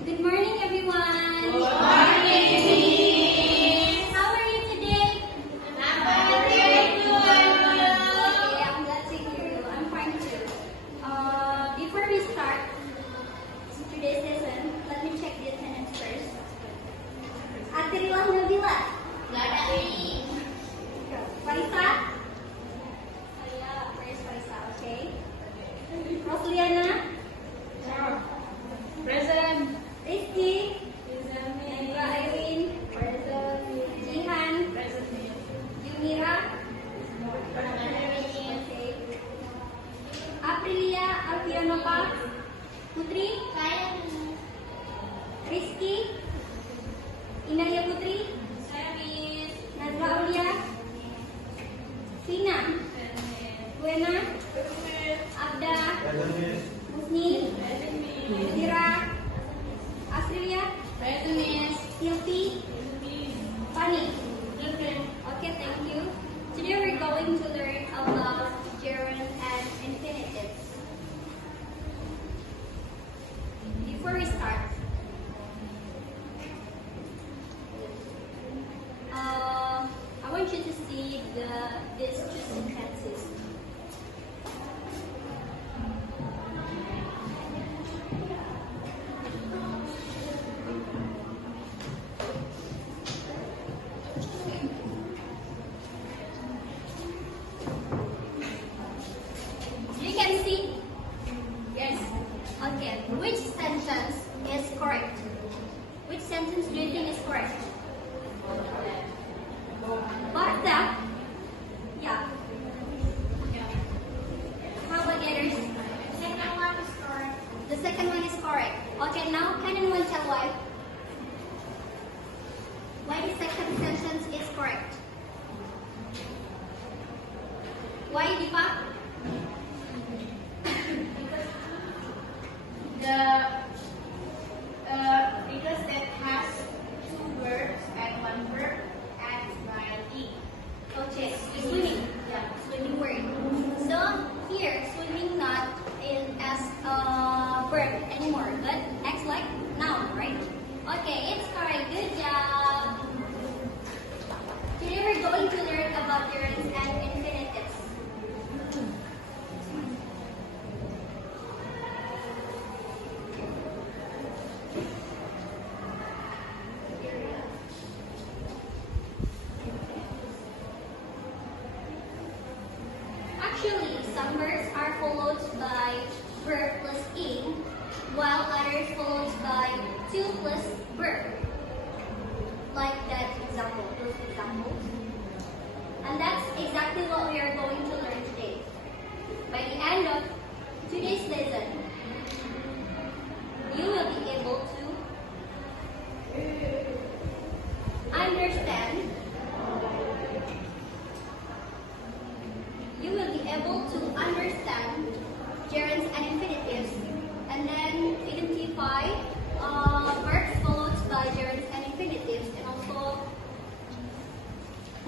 Good morning, everyone. Good morning. How are you today? I'm very good. Okay, I'm glad to hear you. I'm fine too. Before we start today's lesson, let me check the attendance first. Atrilah Nabila. Gak ada ini. Farisa. Where's Farisa? Okay. Rosliana. Present. Rizky. Nandra Irene. Jihan. Yumira. Okay. Aprilia Alfianova. Putri. Rizky. Inaya Putri. Nazwa Aulia. Sina. Buena. Abda. Musni. Zira. Asrilia. Silvi. Fanny. Okay, thank you. Today we're going to learn about gerunds and infinitives. Before we start, I want you to see these two sentences. You can see? Yes. Okay. Which sentence is correct? Which sentence do you think is correct? Barta? Yeah. How about the others? The second one is correct. Okay, now can anyone tell why? Why the second sentence is correct? Why, Dipa? Because it has two verbs and one verb ends by E. Okay, swimming. Yeah, swimming word. So here, swimming not in as a verb anymore, but acts like noun, right? Okay, it's correct. Good job. Today we're going to learn about gerunds and infinitives. Actually, some verbs are followed by verb plus ing, while others followed by to plus verb. Like that example, those examples. And that's exactly what we are going to learn today. By the end of today's lesson, you will be able to understand. You will be able to understand gerunds and infinitives, and then identify verbs followed by gerunds and infinitives, and also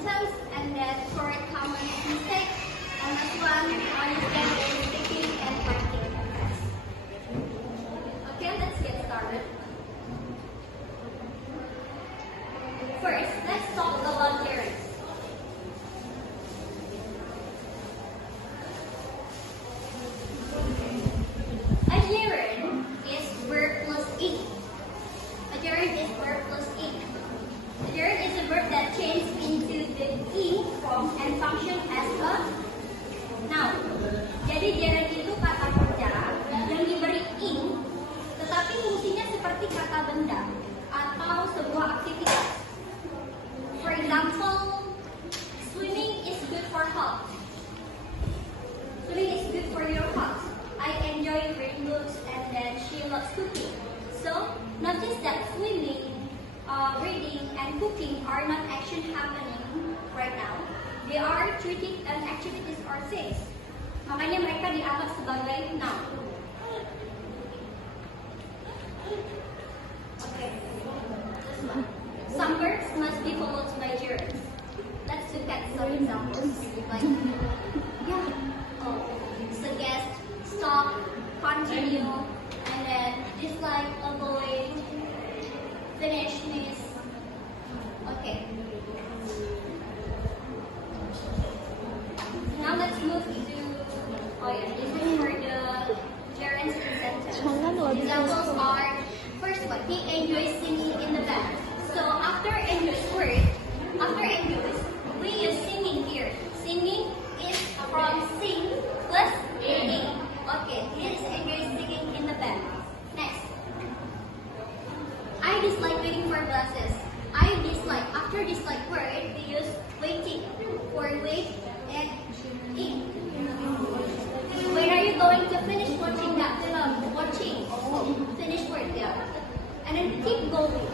terms and then correct common mistakes. And that's one understand speaking and writing. Okay, let's get started. First, let's talk about gerunds. A gerund is verb plus ing. A gerund is verb plus ing. A gerund is a verb that changes into the ing form and function as a noun. Jadi gerund itu kata kerja yang diberi ing, tetapi fungsinya seperti kata benda atau sebuah aktivitas. For example, swimming is good for health. Swimming is good for your health. I enjoy reading books, and then she loves cooking. So, notice that swimming, reading, and cooking are not action happening right now. They are treated as activities or things. Makanya mereka dianggap sebagai noun. Okay. Some verbs must be followed by gerunds. Let's look at some examples. Like, yeah, suggest, stop, continue, and then dislike, avoid, he enjoys singing in the band. So after enjoys word, after enjoys, we use singing here. Singing is from sing plus ing. Okay, he enjoys singing in the band. Next. I dislike waiting for buses. I dislike. After dislike word, we use waiting for wait and eat. When are you going to finish watching that film? Watching. Finish word, yeah. And then keep going.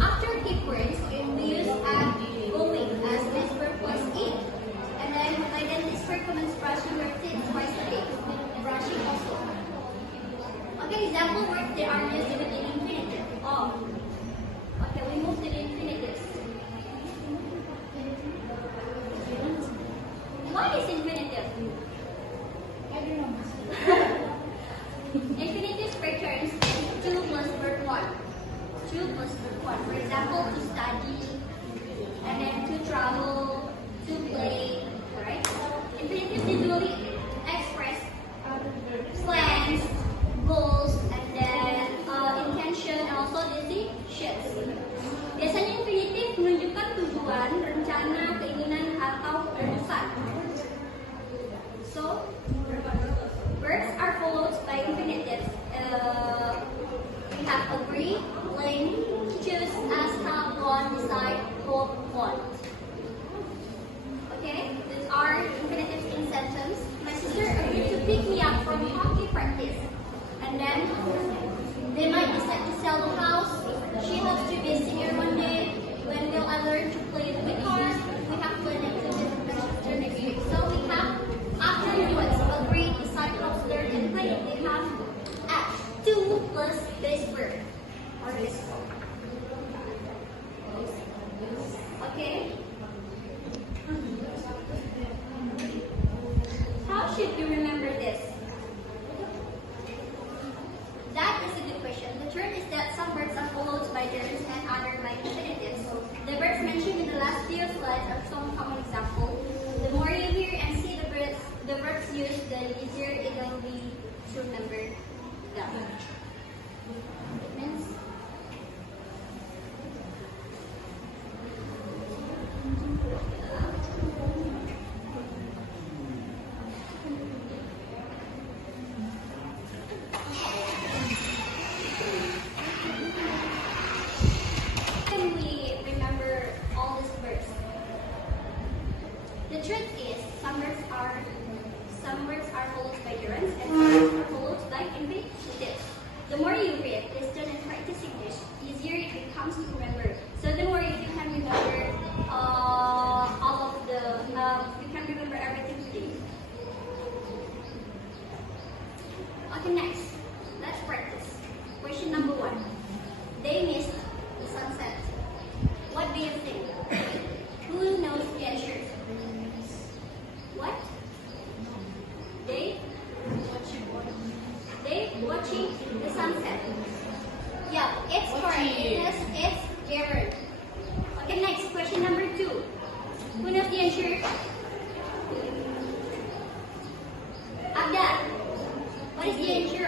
After keep words, we use add going as this verb plus eat. And then my dentist recommends brushing your teeth twice a day. Brushing also. Okay, example words that are used with the infinitive. Oh. Okay, we move to the infinitives. What is infinitive? Infinitives returns 2 plus verb 1. 2 plus verb 1. For example, to study, and then to travel, to play, right? Infinitive usually express plans, goals, and then intention, and also decisions. Biasanya infinitif menunjukkan tujuan, rencana, keinginan, atau urusan. So, verbs are followed by infinitives. We have agree, link, choose, ask, have, want, decide, hope, want. Okay, these are infinitives in sentence. My sister agreed to pick me up from hockey practice. And then, they might decide to sell the house. She hopes to be a singer one day. When will I learn to play the guitar? We have planned to visit my sister next week. So we have afterwards agree, decide, hope, learn, and play. They have at 2 plus base verb or base verb. Okay. How should you remember this? That is a good question. The truth is that some verbs are followed by gerunds and other by infinitives. The verbs mentioned in the last few slides are some common examples. The more you hear and see the verbs used, the easier it will be to remember them. It means can we remember all these verbs? The truth is, some words are followed by gerunds and some words are followed by infinitives. The more you read, listen, and practice English, easier it becomes to remember. So don't worry if you can remember all of the, you can remember everything today. Okay, next, let's practice. Question number 1. They missed the sunset. What do you think? Who knows the answer? What? They watching the sunset. Yeah, it's correct. It's gerund. Okay, next question number 2. Who knows the answer? Abdul. What is the answer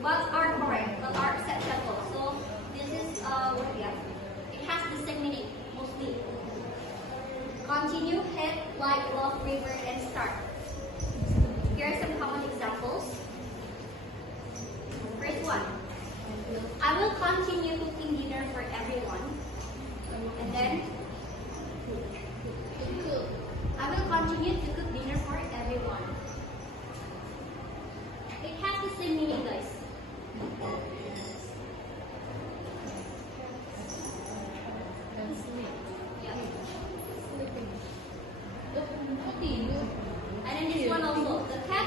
what are correct, what are acceptable. So this is what we have. It has the same meaning mostly. Continue, head, like, love, river, and start. Here are some common examples. First one. I will continue cooking dinner for everyone. And then I will continue to cook dinner for everyone. It has the same meaning, guys. Yeah. And then this one also. The cat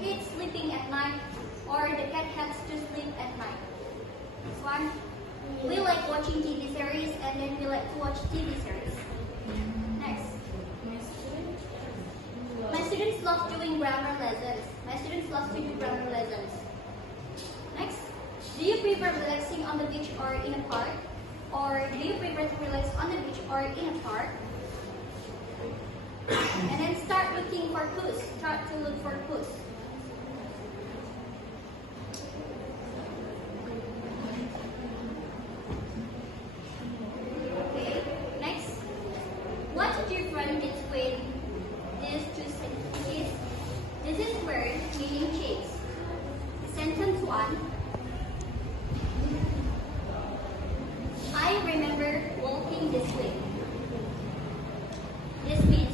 hates sleeping at night, or the cat has to sleep at night. This one. We like watching TV series, and then we like to watch TV series. Next. My students love doing grammar lessons. My students love to do grammar lessons. Next. Do you prefer relaxing on the beach or in a park? Or do you prefer to relax on the beach or in a park? And then start looking for clues. Start to look for clues. Okay, next. What difference between these two sentences? This is word meaning change. Sentence 1. I remember walking this way. This means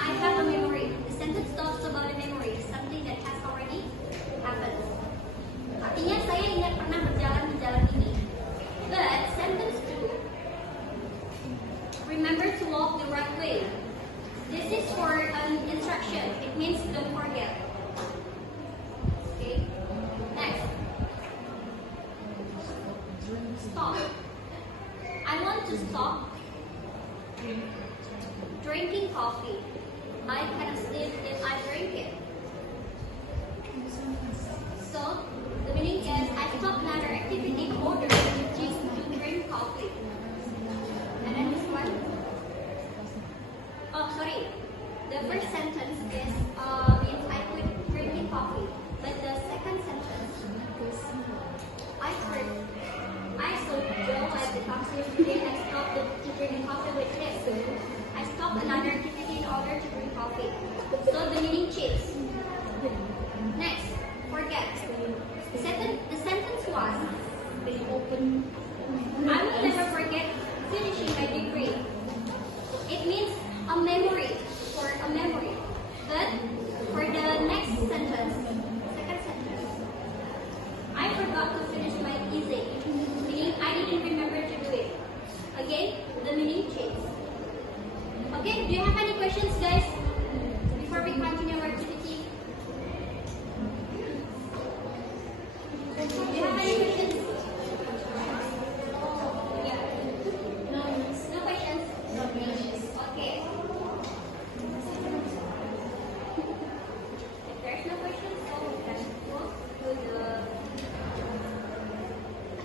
I have a memory. The sentence talks about a memory, something that has already happened. Artinya saya ingat pernah berjalan di jalan ini. But sentence 2. Remember to walk the right way. This is for an instruction. It means don't forget. Okay. Next. Stop. I want to stop drinking coffee. I can sleep if I drink it. So, the meaning is I stop another activity in order to drink coffee. And then this one. Oh, sorry. The first sentence is means I quit drinking coffee. But the second sentence, I saw Joe at the coffee today. I stopped to drink coffee with him. I stopped another activity in order to drink coffee. So the meaning changes. Next, forget. The sentence was, I will never forget finishing my degree. It means a memory, for a memory. But for the next sentence, second sentence, I forgot to finish my essay, meaning I didn't remember to do it. Again, the meaning changes. Okay, do you have any questions, guys? Before we continue our activity? Do you have any questions? Yeah. No questions? Okay. If there's no questions, so we can go to the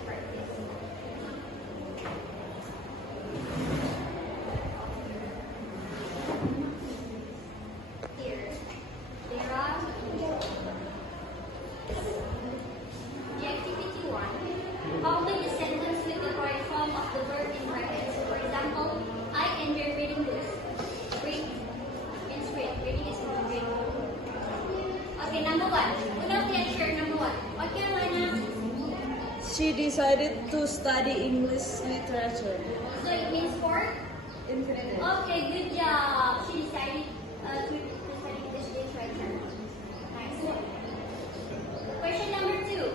practice. Here, there are the activity 1. Complete the sentence with the correct form of the verb in brackets. For example, I enjoy reading books. Read means read. Reading is from read. Okay, number 1. Without the answer, number 1. What can Lena? She decided to study English literature. So it means for? Infinitive. Okay, good job. She decided to study English literature. Nice. Question number 2.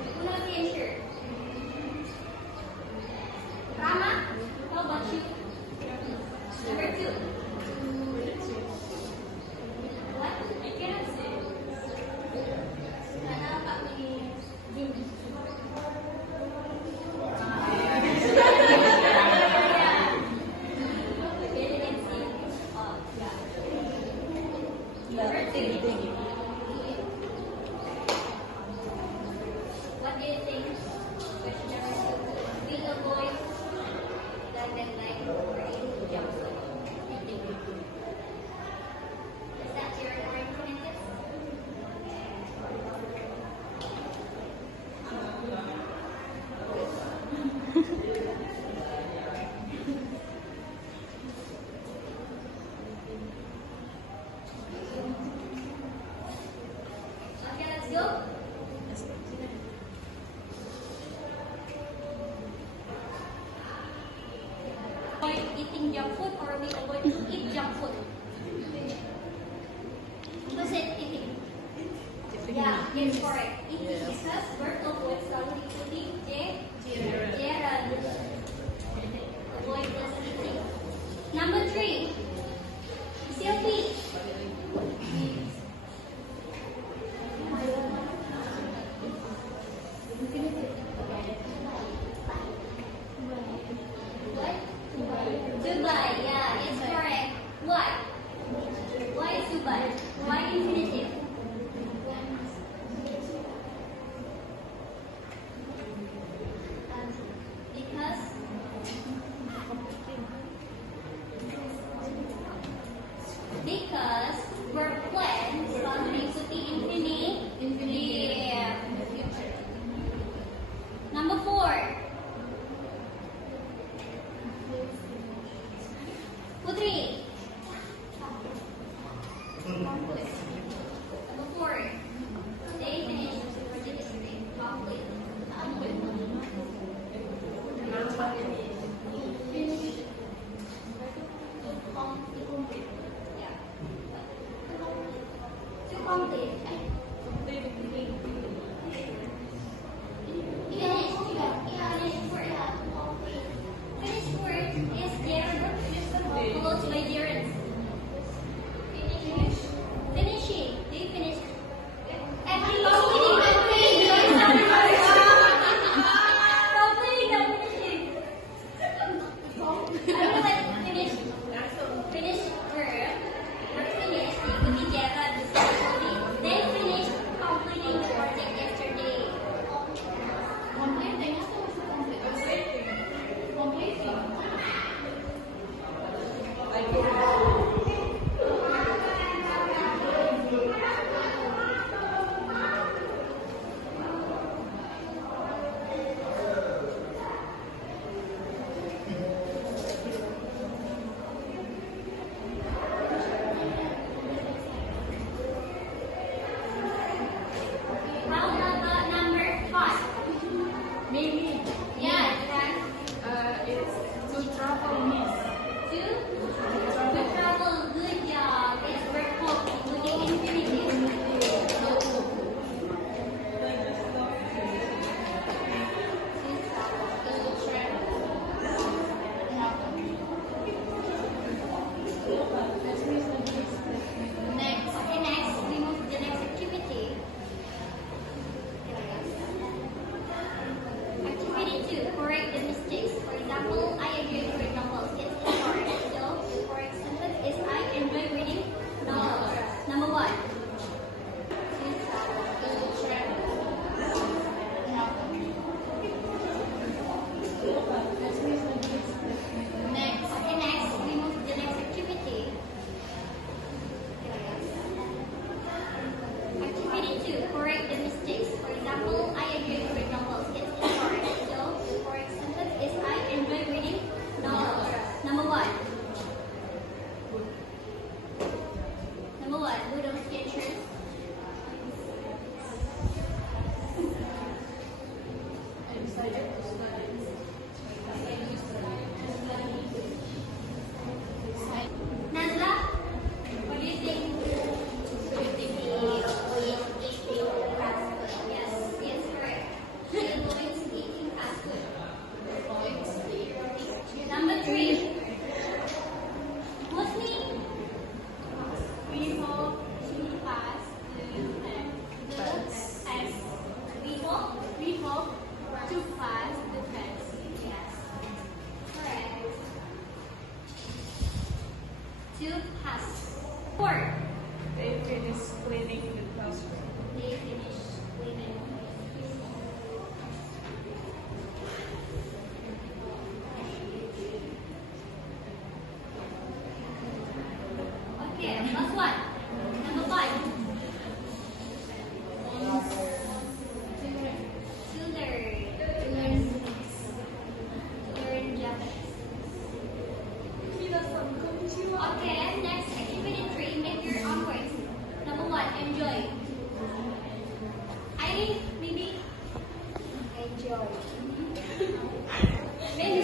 Who knows the answer? Rama, how about you? Number 2. What? I cannot say. Sana Pak Jimmy. Okay, let's but why infinitive? Because verb plan selalu mengikuti infinitive. Number 4. Putri. Number 4. They finish complete. Yeah. To complete. Finished word is there followed by gerund. Finishing. They finish. Completing the finishing. I mean like finish. Finish verb. Finish. Ikuti gerund. They finished completing the project yesterday. How about number 5? Maybe Yeah, right. it's to travel miss. To travel. Good job. It's verb form including infinitive. Okay, next we move to the next activity. Activity 2, correct the mistakes. For example, I agree with reading novels. It's short. So, the correct sentence is I enjoy reading novels. Number 1. Okay, next we move to the next activity. Activity 2, correct the mistakes. For example, I agree with reading novels. It's short. So, the correct sentence is I enjoy reading novels. Number 1. Number 1, who don't get truth? I decided to study. Nazla, what do you think? Yes, yes, correct. She avoids eating fast food. Number 3. What's me? We hope to pass the test. We hope. We hope to pass the test. Yes. Correct. To pass. 4. They finished cleaning the classroom. They finish cleaning. Okay, last one. Number 5. To learn Japanese. Okay, next activity 3. Make your own words. Number 1, enjoy. I maybe enjoy. Maybe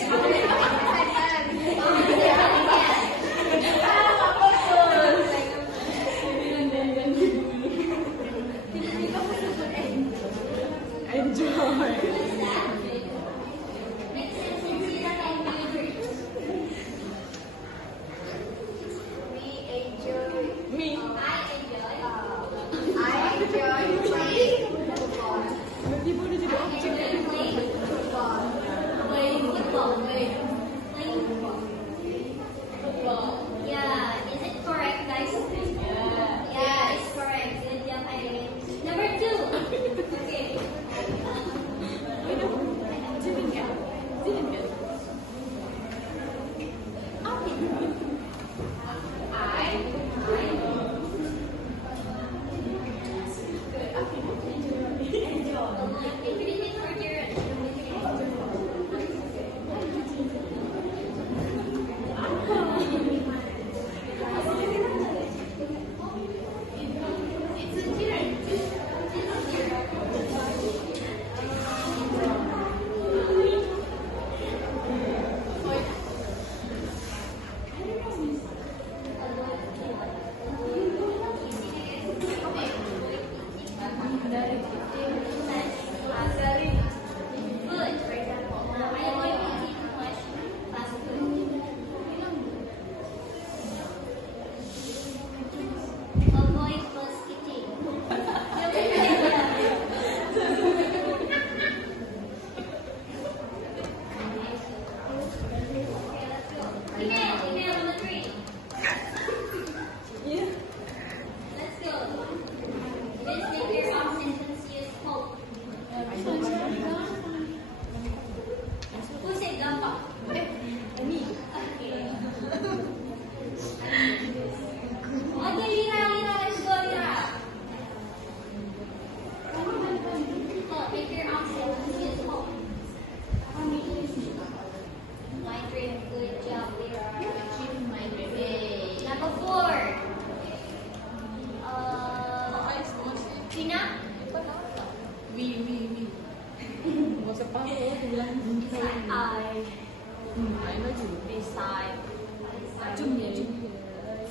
Enjoy. Make sentence sila like good. We enjoy. Me. I enjoy. I enjoy playing football. Di ba na di ba object? Playing Football. football. Playing football. Football. Yeah, is it correct, guys? Yeah.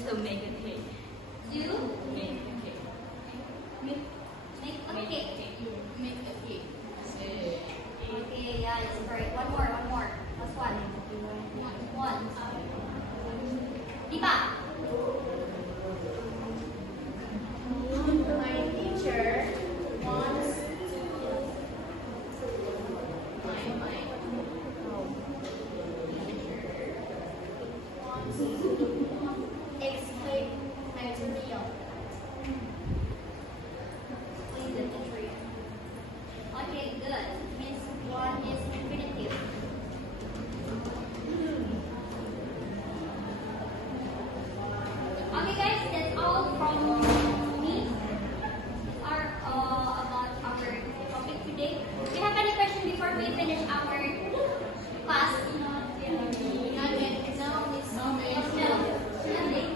to make a cake. To Make a cake. make a cake. Make a cake. Okay, yeah, it's correct. One more. Last one. One. Diba? My teacher wants to explain material. Please the tree. Okay, good. Means one is infinitive. Okay, guys, that's all from me. These are about our topic today. Do you have any question before we finish our class? Not yet. No, it's No, nothing.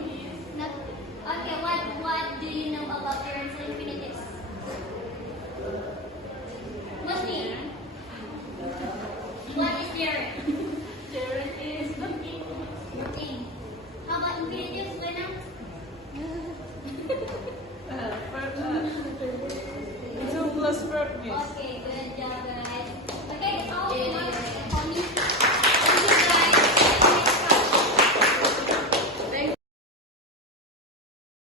Okay, what do you know about gerunds and infinitives? Musni, what is gerund?